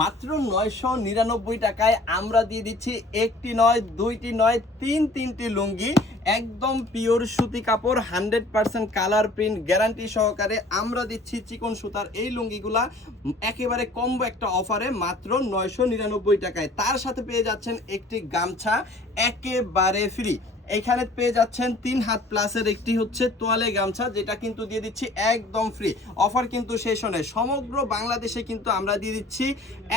মাত্র নয়শো নিরানব্বই টাকায় আমরা দিয়ে দিচ্ছি একটি নয়, দুইটি নয়, তিন তিনটি লুঙ্গি, একদম পিওর সুতি কাপড়, hundred percent colour print, guarantee সহকারে আমরা দিচ্ছি চিকন সুতার এই লুঙ্গিগুলা। একেবারে কম্বো একটা অফারে মাত্র নয়শো নিরানব্বই টাকায়। তার সাথে পেয়ে যাচ্ছেন একটি গামছা একেবারে ফ্রি এখানে পেয়ে যাচ্ছেন তিন হাত প্লাসের একটি হচ্ছে তোয়ালে গামছা, যেটা কিন্তু দিয়ে দিচ্ছি একদম ফ্রি অফার কিন্তু শেষ হয় সমগ্র বাংলাদেশে কিন্তু আমরা দিয়ে দিচ্ছি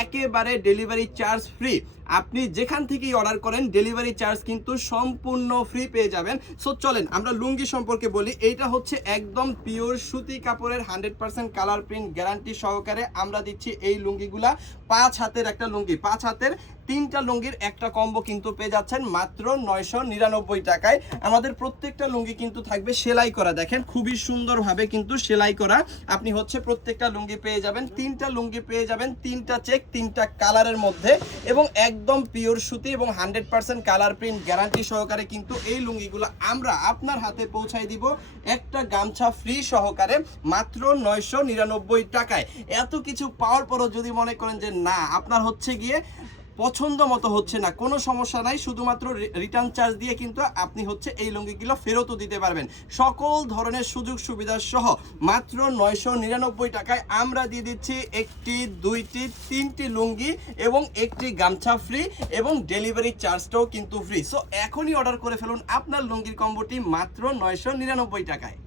একেবারে ডেলিভারি চার্জ ফ্রি আপনি যেখান থেকেই অর্ডার করেন ডেলিভারি চার্জ কিন্তু সম্পূর্ণ ফ্রি পেয়ে যাবেন। সো চলেন আমরা লুঙ্গি সম্পর্কে বলি। এইটা হচ্ছে একদম পিওর সুতি কাপড়ের hundred percent colour print guarantee সহকারে আমরা দিচ্ছি এই লুঙ্গিগুলা। পাঁচ হাতের একটা লুঙ্গি, পাঁচ হাতের তিনটা লুঙ্গির একটা কম্বো কিন্তু পেয়ে যাচ্ছেন মাত্র নয়শো নিরানব্বই টাকায়। আমাদের প্রত্যেকটা লুঙ্গি কিন্তু থাকবে সেলাই করা। দেখেন, খুবই সুন্দরভাবে কিন্তু সেলাই করা। আপনি হচ্ছে প্রত্যেকটা লুঙ্গি পেয়ে যাবেন। তিনটা লুঙ্গি পেয়ে যাবেন, তিনটা চেক, তিনটা কালারের মধ্যে এবং একদম পিওর সুতি এবং hundred percent colour print guarantee সহকারে কিন্তু এই লুঙ্গিগুলো আমরা আপনার হাতে পৌঁছাই দিব একটা গামছা ফ্রি সহকারে মাত্র নয়শো নিরানব্বই টাকায়। এত কিছু পাওয়ার পরও যদি মনে করেন যে না, আপনার হচ্ছে গিয়ে পছন্দ মতো হচ্ছে না, কোনো সমস্যা নাই, শুধুমাত্র রিটার্ন চার্জ দিয়ে কিন্তু আপনি হচ্ছে এই লুঙ্গিগুলো ফেরতও দিতে পারবেন। সকল ধরনের সুযোগ সুবিধা সহ মাত্র নয়শো নিরানব্বই টাকায় আমরা দিয়ে দিচ্ছি একটি, দুইটি, তিনটি লুঙ্গি এবং একটি গামছা ফ্রি এবং ডেলিভারি চার্জটাও কিন্তু ফ্রি সো এখনই অর্ডার করে ফেলুন আপনার লুঙ্গির কম্বোটি মাত্র নয়শো নিরানব্বই টাকায়।